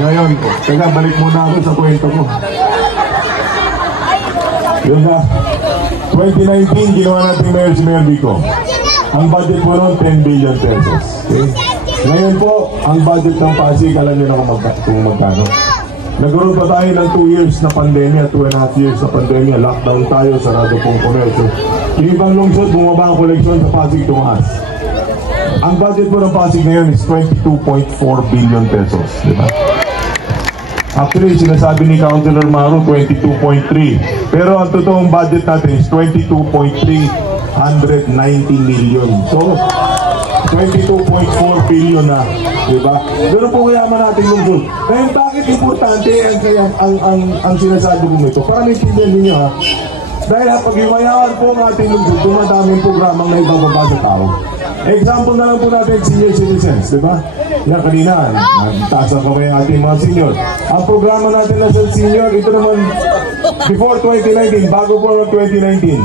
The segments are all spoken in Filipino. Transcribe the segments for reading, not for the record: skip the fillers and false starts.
ngayon, teka, balik muna ako sa kwento ko. Yun na, 2019, ginawa natin mayor si Mayor Vico. Ang budget po noon, 10 billion pesos. Okay? Ngayon po, ang budget ng Pasig, alam nyo na kung magkano. Nagkaroon pa tayo ng 2 years na pandemya, 2.5 years na pandemya, lockdown tayo, sarado pong komerso. Yung ibang lungsod, bumaba ang koleksyon sa Pasig, tumaas. Ang budget po ng Pasig ngayon is 22.4 billion pesos, di ba? Actually, sinasabi ni Councilor Maru, 22.3. Pero ang totoong budget natin is 22.390 million. So, 22.4 billion na, di ba? Pero po kayaman natin lungsod. Kaya bakit importante ang sinasabi ko nito? Para maintindihan ninyo, ha? Dahil pag yumayaman po ang ating lungsod, dumadaming programang na ibababa sa tao. Example na lang po natin, senior citizens, di ba? Yan kanina, taas ang kamay ang ating mga senior. Ang programa natin na sa senior, ito naman, before 2019, bago po 2019.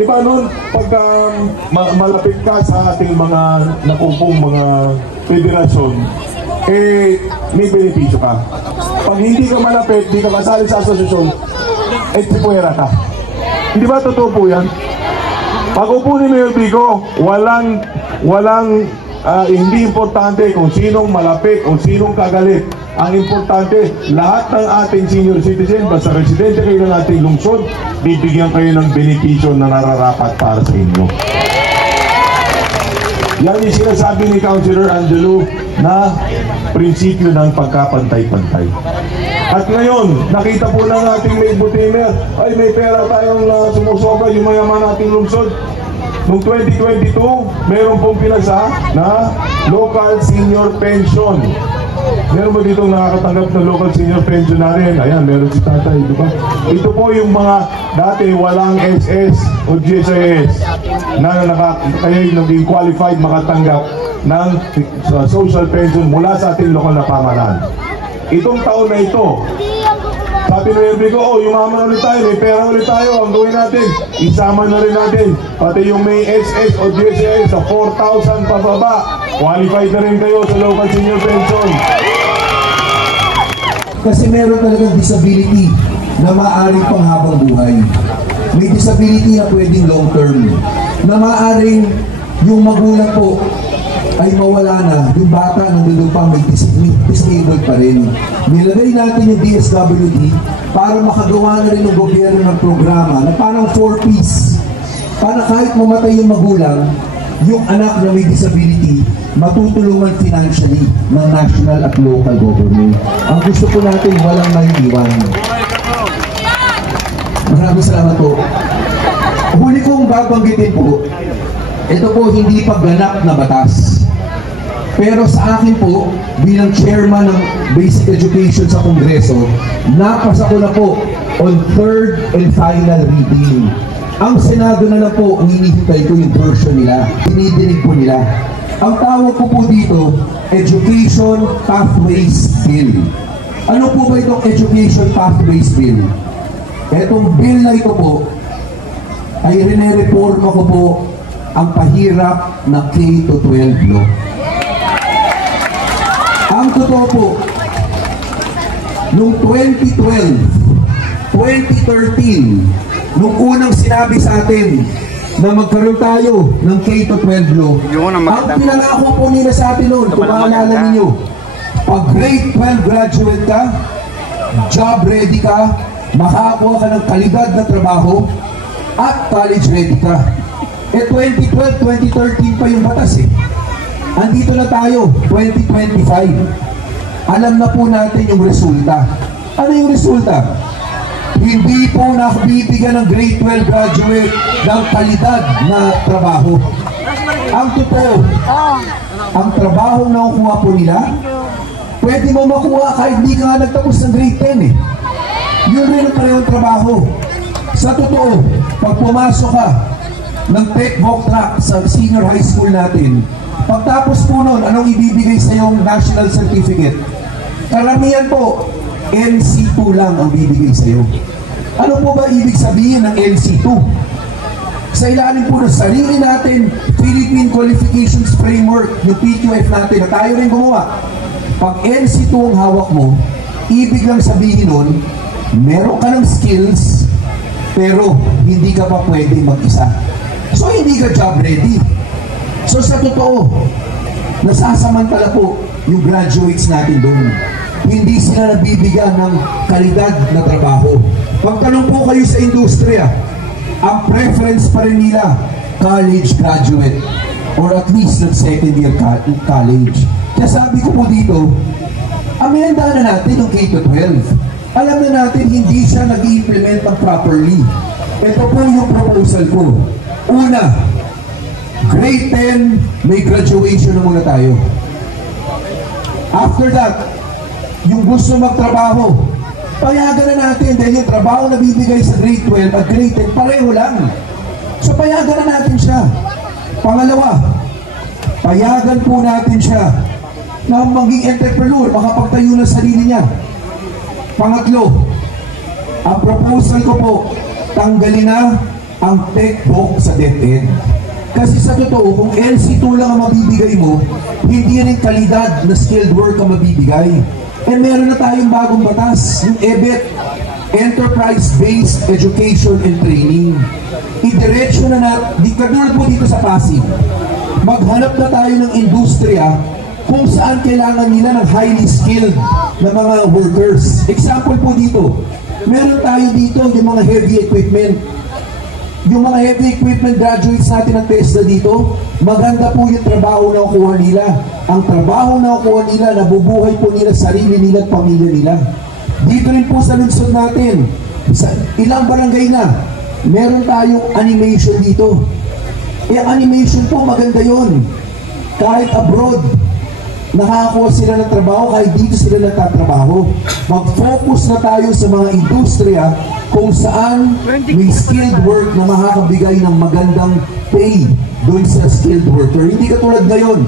Di ba noon, pagka malapit ka sa ating mga nakumpong mga federasyon, eh, may benepisyo ka. Pag hindi ka malapit, di ka kasali sa asosasyon, eh, tipuera ka. Hindi ba totoo po yan? Pag upo ni Mayor Vico, hindi importante kung sinong malapit o sinong kagalit. Ang importante, lahat ng ating senior citizen, basta residente kayo ng ating lungsod, bibigyan kayo ng benepisyo na nararapat para sa inyo. Yan yung sinasabi ni Councilor Angelo na prinsipyo ng pagkapantay-pantay. At ngayon, nakita po ng ating may butiner, ay may pera tayong sumusobra yung mayaman nating lungsod. Noong 2022, meron pong pinasa na local senior pension. Meron ba dito nakakatanggap ng local senior pension na rin? Ayan, meron si tatay, di ba? Ito po yung mga dati walang SS o GSIS na kaya naging qualified makatanggap ng social pension mula sa ating lokal na pamahalaan. Itong taon na ito, sabi ng Mayor Vico, yumaman ulit tayo, may pera ulit tayo, ang gawin natin, isama na rin natin, pati yung may SS o GSIS sa 4,000 pababa, qualified na rin kayo sa local senior pension. Kasi meron talagang disability na maaaring panghabang buhay. May disability na pwedeng long term, na maaaring yung magulang po ay mawala na, yung bata nandun pa may disabled pa rin. Nilagay natin yung DSWD para makagawa na rin ng gobyerno ng programa na parang 4-piece. Para kahit mamatay yung magulang, yung anak na may disability, matutulungan financially ng national at local government. Ang gusto po natin, walang maiiwan. Maraming salamat po. Huli kong babanggitin po, ito po hindi pa ganap na batas. Pero sa akin po, bilang chairman ng Basic Education sa Kongreso, napasa ko na po on third and final reading. Ang Senado na lang po ang hinihintay ko yung version nila. Dinidinig po nila. Ang tawag ko po dito, Education Pathways Bill. Ano po ba itong Education Pathways Bill? Itong bill na ito po, ay rene-reforma ko po ang pahirap na K-12 law. Ang totoo po, noong 2012, 2013, nung unang sinabi sa atin na magkaroon tayo ng K-12 law, ang pinangako po nila sa atin noon, kung maalala ninyo, pag grade 12 graduate ka, job ready ka, makakuha ka ng kalidad na trabaho, at college ready ka. 2012, 2013 pa yung batas eh. Andito na tayo, 2025. Alam na po natin yung resulta. Ano yung resulta? Hindi po nakabibigyan ng grade 12 graduate ng kalidad na trabaho. Ang totoo, ang trabaho na kukuha po nila, pwede mo makuha kahit di ka nga nagtapos ng grade 10 eh. Yun rin ang parehong trabaho. Sa totoo, pag pumasok ka ng tech walk track sa senior high school natin, pagtapos po nun, anong ibibigay sa iyong national certificate? Karamihan po, NC2 lang ang bibigay sa iyo. Ano po ba ibig sabihin ng NC2? Sa ilalim po ng sarili natin, Philippine Qualifications Framework, yung PQF natin na tayo rin gumawa. Pag NC2 ang hawak mo, ibig lang sabihin nun, meron ka ng skills, pero hindi ka pa pwede mag-isa. So, hindi ka job ready. So, sa totoo, nasasamantala po yung graduates natin doon. Hindi sila nabibigyan ng kalidad na trabaho. Pagtanong po kayo sa industriya, ang preference pa rin nila, college graduate or at least ng second year college. Kaya sabi ko po dito, amenda na natin yung K-12. Alam na natin hindi siya nag-i-implement ng properly. Ito po yung proposal ko. Una, grade 10, may graduation na muna tayo. After that, yung gusto magtrabaho, payagan na natin dahil yung trabaho na bibigay sa grade 12 at grade 10, pareho lang. So payagan na natin siya. Pangalawa, payagan po natin siya na maging entrepreneur, makapagtayo ng sarili niya. Pangatlo, ang proposal ko po, tanggalin na ang textbook sa DepEd. Kasi sa totoo, kung LC2 lang ang mabibigay mo, hindi rin kalidad na skilled work ang mabibigay. And meron na tayong bagong batas, yung EBET, Enterprise-Based Education and Training. Idiretso na di katulad po dito sa Pasig. Maghanap na tayo ng industriya kung saan kailangan nila ng highly skilled na mga workers. Example po dito, meron tayo dito yung mga heavy equipment. Yung mga heavy equipment graduates natin ng TESDA dito, maganda po yung trabaho na kukuha nila. Ang trabaho na kukuha nila, nabubuhay po nila sarili nila at pamilya nila. Dito rin po sa lungsod natin, sa ilang barangay na, meron tayong animation dito. Animation po, maganda yon. Kahit abroad, nakakakuha sila ng trabaho, kahit dito sila nagtatrabaho. Mag-focus na tayo sa mga industriya kung saan may skilled work na makakabigay ng magandang pay doon sa skilled worker. Hindi katulad ngayon.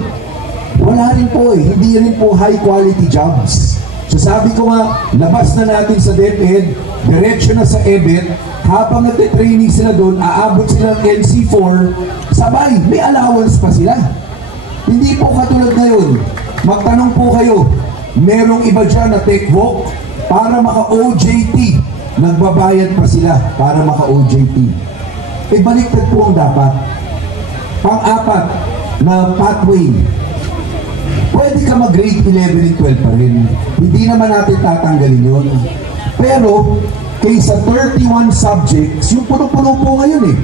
Wala rin po hindi rin po high quality jobs. So sabi ko nga, labas na natin sa DepEd, diretso na sa EBET, habang nagte-training sila doon, aabot sila ng NC4, sabay, may allowance pa sila. Hindi po katulad ngayon. Magtanong po kayo, merong iba dyan na techvoc para maka-OJT. Nagbabayad pa sila para maka-OJT. Baliktad po ang dapat. Pang-apat na pathway. Pwede ka mag-grade 11 and 12 pa rin. Hindi naman natin tatanggalin yun. Pero, kaysa 31 subjects, yung puno-puno po ngayon eh.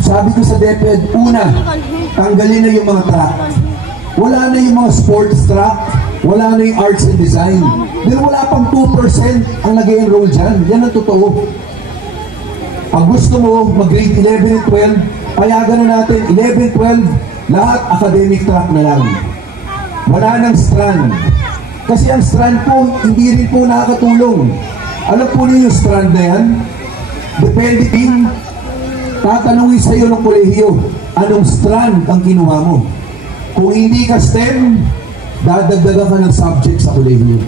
Sabi ko sa DepEd, una, tanggalin na yung mga track. Wala na yung mga sports track, wala na yung arts and design. Dahil wala pang 2% ang nag-enroll dyan. Yan ang totoo. Pag gusto mo mag-grade 11 and 12, payagan na natin 11, 12, lahat academic track na lang. Wala nang strand. Kasi ang strand po, hindi rin po nakakatulong. Alam po niyo yung strand na yan? Depende din. Tatanungin sa iyo ng kolehiyo, anong strand ang kinuha mo? Kung hindi ka STEM, dadagdagan ka ng subject sa kolehiyo.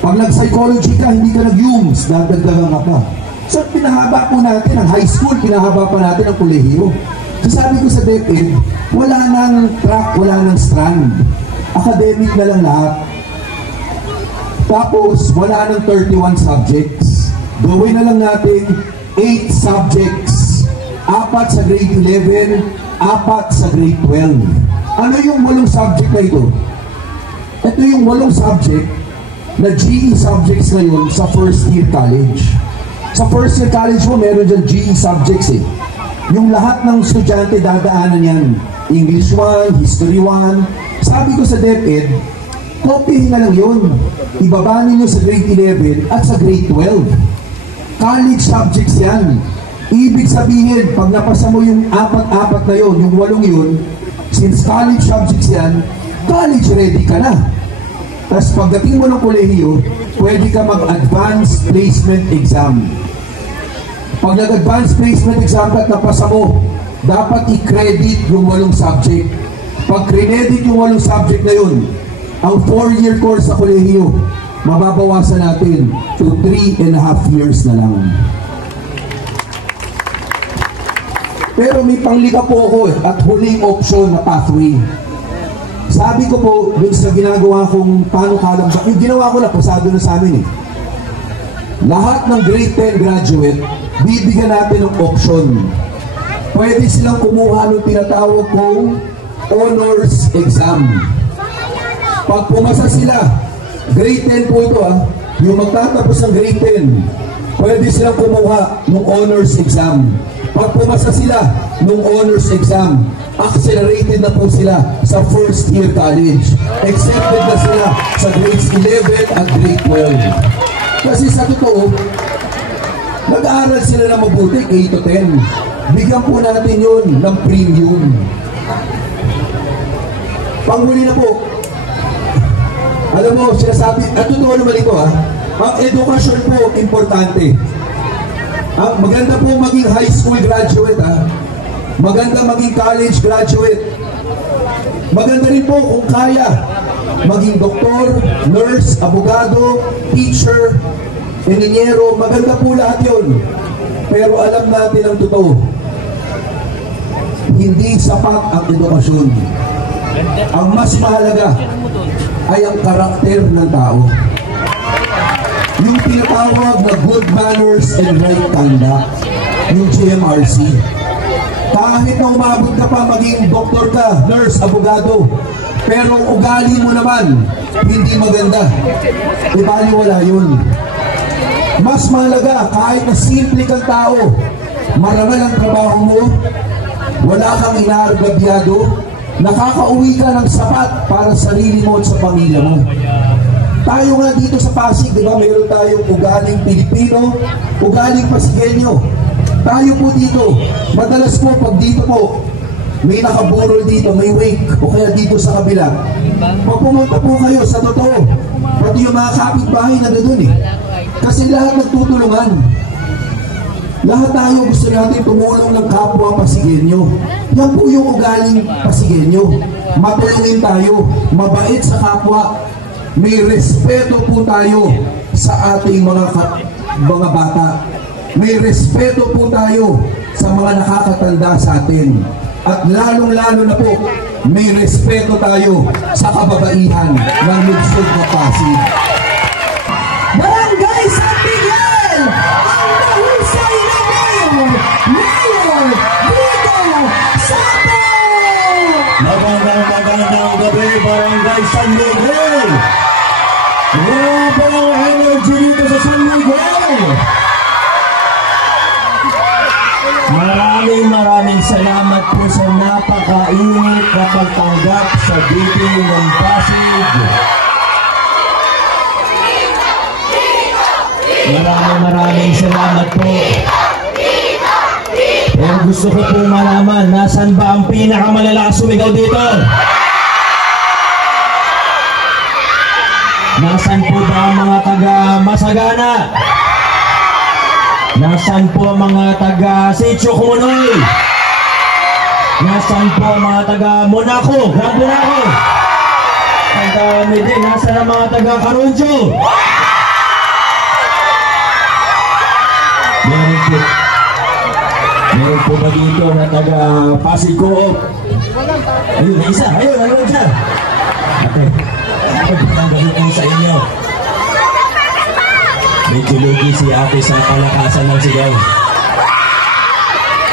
Pag nag-psychology ka, hindi ka nag-UMS, dadagdagan ka pa. So, pinahaba po natin ang high school, pinahaba pa natin ang kolehiyo. So, sabi ko sa DepEd, wala nang track, wala nang strand. Academic na lang lahat. Tapos, wala nang 31 subjects. Gawin na lang natin 8 subjects. 4 sa grade 11, 4 sa grade 12. Ano yung 8 subject na ito? Ito yung 8 subject na GE subjects ngayon sa first year college. Sa first year college mo, meron dyan GE subjects eh. Yung lahat ng estudyante dadaanan yan. English 1, History 1. Sabi ko sa DepEd, copyhin na lang yun. Ibaba ninyo sa grade 11 at sa grade 12. College subjects yan. Ibig sabihin, pag napasa mo yung 4 na yun, yung 8 yun, since college subjects yan, college ready ka na. Tapos pagdating mo ng kolehiyo, pwede ka mag-advanced placement exam. Pag nag-advanced placement exam at napasa mo, dapat i-credit yung 8 subject. Pag credit yung 8 subject na yun, ang 4-year course sa kolehiyo, mababawasan natin to 3.5 years na lang. Pero may panglima po ako at huling option na pathway. Sabi ko po, dun sa ginagawa kong panukalang, yung ginawa ko na, pasado na sa amin eh. Lahat ng grade 10 graduate, bibigyan natin ng option. Pwede silang kumuha ng tinatawag kong honors exam. Pag pumasa sila, grade 10 po ito yung magtatapos ng grade 10, pwede silang kumuha ng honors exam. Pag pumasa sila ng honors exam, accelerated na po sila sa first year college. Accepted na sila sa grades 11 at grade 12. Kasi sa totoo, nag-aaral sila na mabuti, 8 to 10. Bigyan po natin yun ng premium. Panghuli na po. Alam mo, sinasabi, at totoo naman ito ang edukasyon po, importante. Maganda po maging high school graduate maganda maging college graduate. Maganda rin po kung kaya maging doktor, nurse, abogado, teacher, engineero. Maganda po lahat yun. Pero alam natin ang totoo, hindi sapat ang edukasyon. Ang mas mahalaga ay ang karakter ng tao. Yung tinatawag na good manners and right conduct, yung GMRC. Kahit na umabot ka pa, maging doktor ka, nurse, abogado, pero ugali mo naman hindi maganda, ibaliwala yun. Mas mahalaga, kahit na simple kang tao, marangal ang trabaho mo, wala kang inaargabyado, nakakauwi ka ng sapat para sa sarili mo at sa pamilya mo. Tayo nga dito sa Pasig, di ba, mayroon tayong ugaling Pilipino, ugaling Pasigenyo. Tayo po dito, madalas po pag dito po, may nakaburol dito, may wake, o kaya dito sa kabila. Pag pumunta po kayo, sa totoo, pati yung mga kapitbahay na doon kasi lahat nagtutulungan. Lahat tayo gusto natin tumulong ng kapwa Pasigenyo. Yan po yung ugaling Pasigenyo. Matulungin tayo, mabait sa kapwa, may respeto po tayo sa ating mga bata. May respeto po tayo sa mga nakakatanda sa atin. At lalong-lalo na po, may respeto tayo sa kababaihan ng lungsod ng Pasig. Barangay San Miguel, ang mahusay na Mayor Vico Soto! Magandang gabi, Barangay San Miguel! Grabe ang energy dito sa San Miguel! Maraming salamat po sa napakainit na pagtanggap sa bidding ng Pasig. Maraming salamat po. Pero gusto ko po malaman, nasan ba ang pinakamalalakas sumigaw dito? Nasaan po ba ang mga taga Masagana? Nasaan po ang mga taga Sitio Kumunoy? Nasaan po ang mga taga Monaco, Grand Monaco? Nasaan ang mga taga Carunjo? Meron po ba dito na taga Pasig Co-op? Ayun, may isa. Ayun siya. Okay. Pagkakagalit ko sa inyo. Medyo lugi si ate sa palakasan ng sigaw.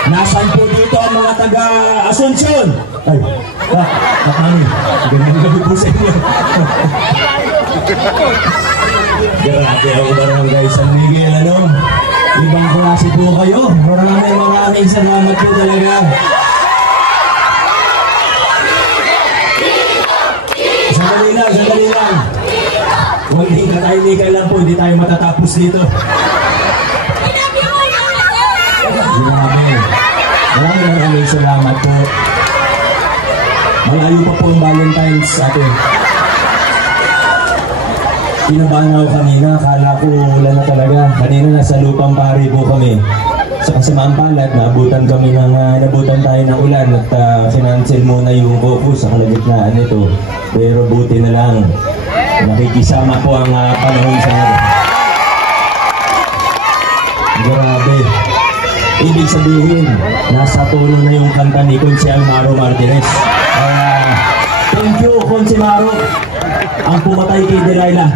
Nasaan po dito ang mga taga Asuncion? Ay, nakani. Ganyan gabi po sa inyo. Grabe ako Barangay San Miguel, ano? Ibang klase po kayo. Maraming salamat po talaga. Sandali lang. Huwag din katahimikan lang po, hindi tayo matatapos dito. Maraming salamat po. Malayo pa po ang Valentine's sa atin. Pinabahan ako kanina, akala ko wala na talaga. Kanina nasa Lupang Pari po kami. Sa kasamaan palad, nabutan tayo ng ulan at financial muna yung focus sa kalagitnaan nito. Pero buti na lang, nakikisama po ang panahon sa atin. Grabe. Ibig sabihin, nasa tono na yung kanta ni Consial Maro Martinez. Thank you. Ramon Simaro, ang pumatay kay Delilah.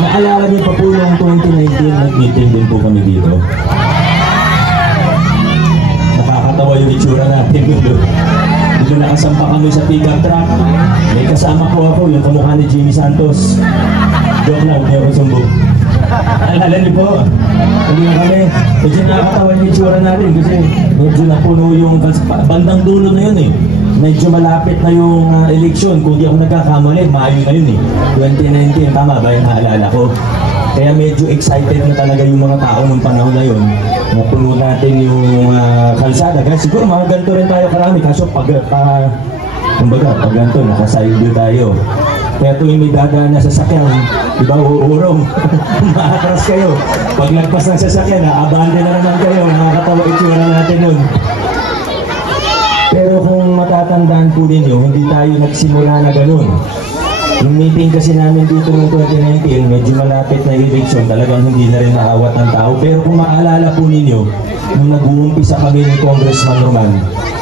Naalala niyo pa po noong 2019, nag-meeting din po kami dito. Nakakatawa yung itsura natin dito. Dito nakasampa kami sa pickup truck. May kasama po ako, yung kamukha ni Jimmy Santos. Joke lang, hindi ako sumbong. Alala niyo po, hindi na kami. Medyo nakakatawa yung itsura natin kasi medyo napuno yung bandang dulo na yun eh. Medyo malapit na yung eleksyon. Kung di ako nagkakamali, Mayo na yun eh. 2019, tama ba yung naalala ko? Kaya medyo excited na talaga yung mga tao nung panahon na yun. Napuno natin yung kalsada. Kasi siguro mga ganito rin tayo karami. Kaso kumbaga, pag ganito, nakasildo tayo. Kaya tuwing may dadaan na sasakyan, diba, uurong, maatras kayo. Pag nagpas ng sasakyan, abante na naman kayo. Nakakatawa itsura natin nun. Pero kung matatandaan po ninyo, hindi tayo nagsimula na ganun. Yung meeting kasi namin dito noong 2019, medyo malapit na election, talagang hindi na rin maawat ng tao. Pero kung maalala po ninyo, nung nag-uumpisa kami ni Congressman Roman,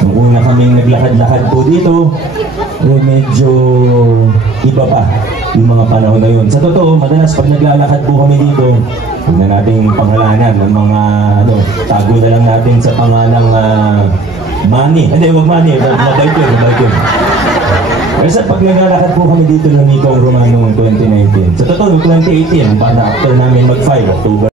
nung una kaming naglakad-lakad po dito, medyo iba pa yung mga panahon na yun. Sa totoo, madalas pag naglalakad po kami dito, huwag na nating pangalanan ng mga, tago na lang natin sa pangalang Manny. Hindi, huwag Manny. Mabait yun. Kasi pag naglalakad po kami dito ng Nitong Romano noong 2019, sa totoo, noong 2018, after namin mag-5 October,